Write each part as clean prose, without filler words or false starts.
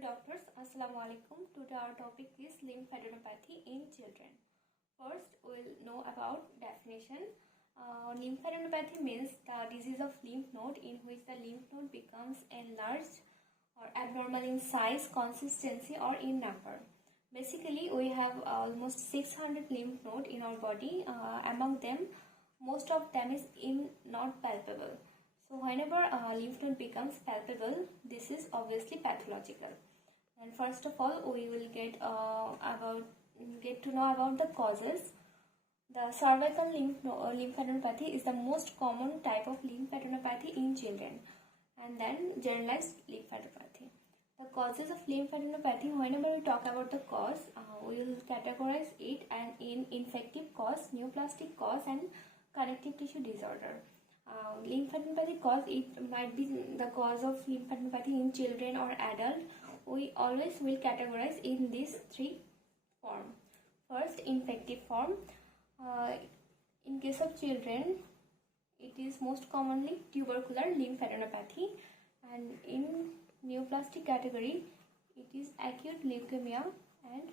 doctors, Assalamu alaikum. Today our topic is lymphadenopathy in children. First, we'll know about definition. Lymphadenopathy means the disease of lymph node in which the lymph node becomes enlarged or abnormal in size, consistency or in number. Basically, we have almost 600 lymph nodes in our body. Among them, most of them is not palpable. So whenever a lymph node becomes palpable, this is obviously pathological. And first of all, we will get to know about the causes. The cervical lymphadenopathy is the most common type of lymphadenopathy in children, and then generalized lymphadenopathy. The causes of lymphadenopathy, whenever we talk about the cause, we will categorize it in infective cause, neoplastic cause, and connective tissue disorder. Lymphadenopathy cause, it might be the cause of lymphadenopathy in children or adult. We always will categorize in these three forms. First, infective form. In case of children, it is most commonly tubercular lymphadenopathy, and in neoplastic category, it is acute leukemia and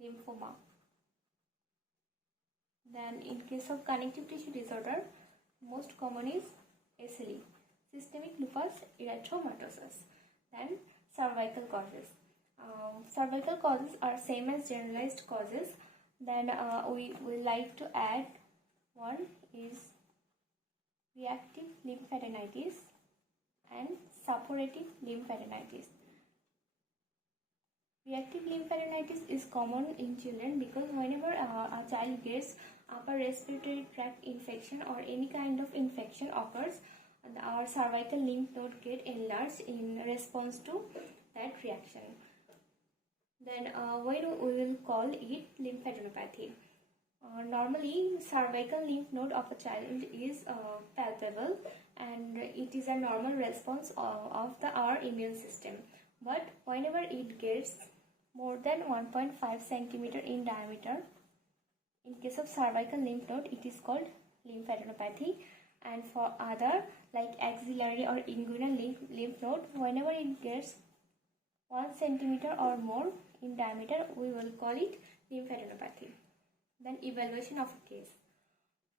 lymphoma. Then in case of connective tissue disorder, most common is SLE, systemic lupus erythematosus. Then cervical causes. Cervical causes are same as generalized causes. Then we like to add one is reactive lymphadenitis and suppurative lymphadenitis. Reactive lymphadenitis is common in children because whenever a child gets upper respiratory tract infection or any kind of infection occurs, our cervical lymph node get enlarged in response to that reaction. Then we will call it lymphadenopathy. Normally, cervical lymph node of a child is palpable, and it is a normal response of our immune system. But whenever it gets more than 1.5 cm in diameter, in case of cervical lymph node, it is called lymphadenopathy. And for other like axillary or inguinal lymph node, whenever it gets 1 cm or more in diameter, we will call it lymphadenopathy. Then evaluation of a case.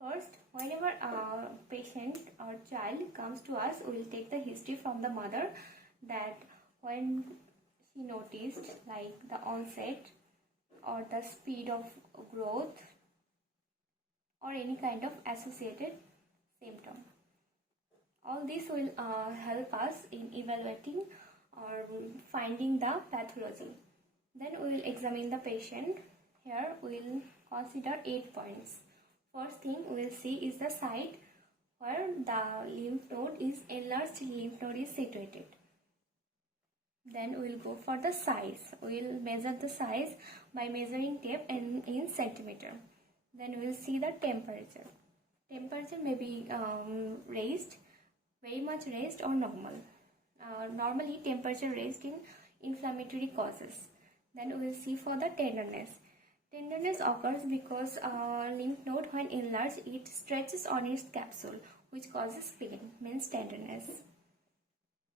First, whenever a patient or child comes to us, we will take the history from the mother, that when she noticed like the onset or the speed of growth or any kind of associated symptom. All this will help us in evaluating or finding the pathology. Then we will examine the patient. Here we will consider 8 points. First thing we will see is the site where the lymph node is enlarged lymph node is situated. Then we will go for the size. We will measure the size by measuring tape in centimeter. Then we will see the temperature. Temperature may be raised, very much raised or normal. Normally temperature raised in inflammatory causes. Then we will see for the tenderness. Tenderness occurs because lymph node, when enlarged, it stretches on its capsule, which causes pain, means tenderness.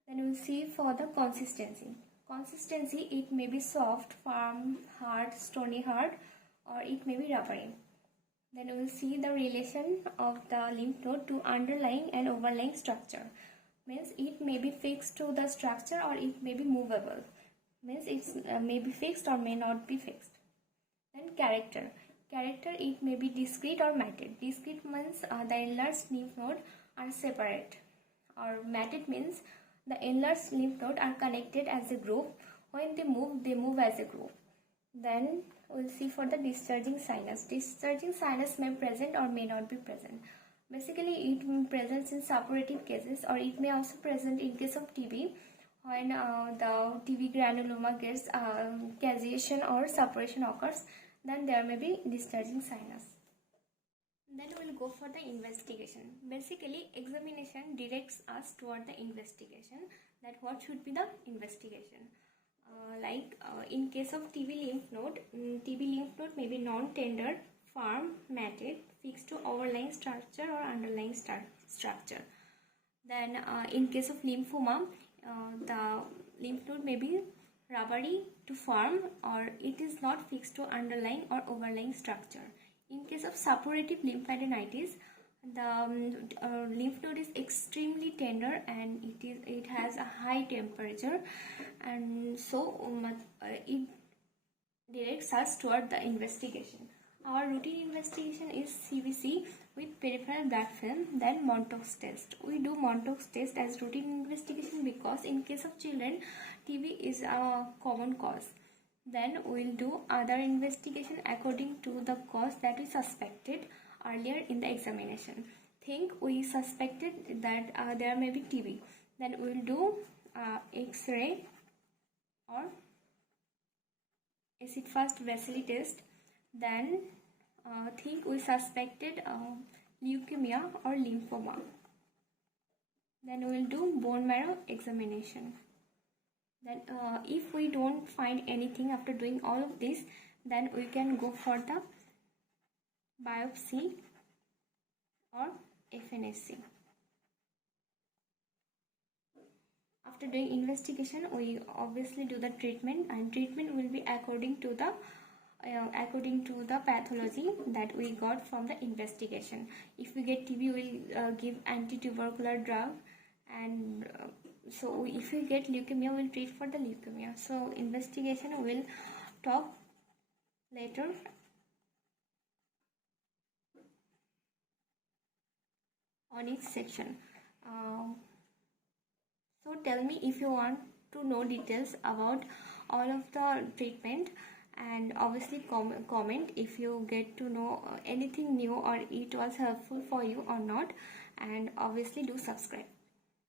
Then we will see for the consistency. Consistency, it may be soft, firm, hard, stony hard, or it may be rubbery. Then we will see the relation of the lymph node to underlying and overlying structure. Means it may be fixed to the structure or it may be movable. Means it may be fixed or may not be fixed. Then character. Character, it may be discrete or matted. Discrete means the enlarged lymph node are separate, or matted means the enlarged lymph node are connected as a group. When they move as a group. Then we'll see for the discharging sinus. Discharging sinus may present or may not be present. Basically, it presents in suppurative cases, or it may also present in case of TB, when the TB granuloma gets caseation or suppuration occurs, then there may be discharging sinus. Then we'll go for the investigation. Basically, examination directs us toward the investigation, that what should be the investigation. In case of TB lymph node may be non-tender, firm, matted, fixed to overlying structure or underlying structure. Then in case of lymphoma, the lymph node may be rubbery to firm, or it is not fixed to underlying or overlying structure. In case of suppurative lymphadenitis, the lymph node is extremely tender and it has a high temperature, and so it directs us toward the investigation. Our routine investigation is CBC with peripheral blood film, then Montauk's test. We do Montauk's test as routine investigation because in case of children, TB is a common cause. Then we will do other investigation according to the cause that we suspected earlier in the examination. Think we suspected that there may be TB. Then we will do X-ray or acid-fast Vesely test. Then think we suspected leukemia or lymphoma. Then we will do bone marrow examination. Then if we don't find anything after doing all of this, then we can go for the biopsy or FNSC. After doing investigation, we obviously do the treatment, and treatment will be according to the pathology that we got from the investigation. If we get TB, we will give anti-tubercular drug, and so if we get leukemia, we will treat for the leukemia. So investigation will talk later. On each section. So tell me if you want to know details about all of the treatment, and obviously comment if you get to know anything new or it was helpful for you or not, and obviously do subscribe.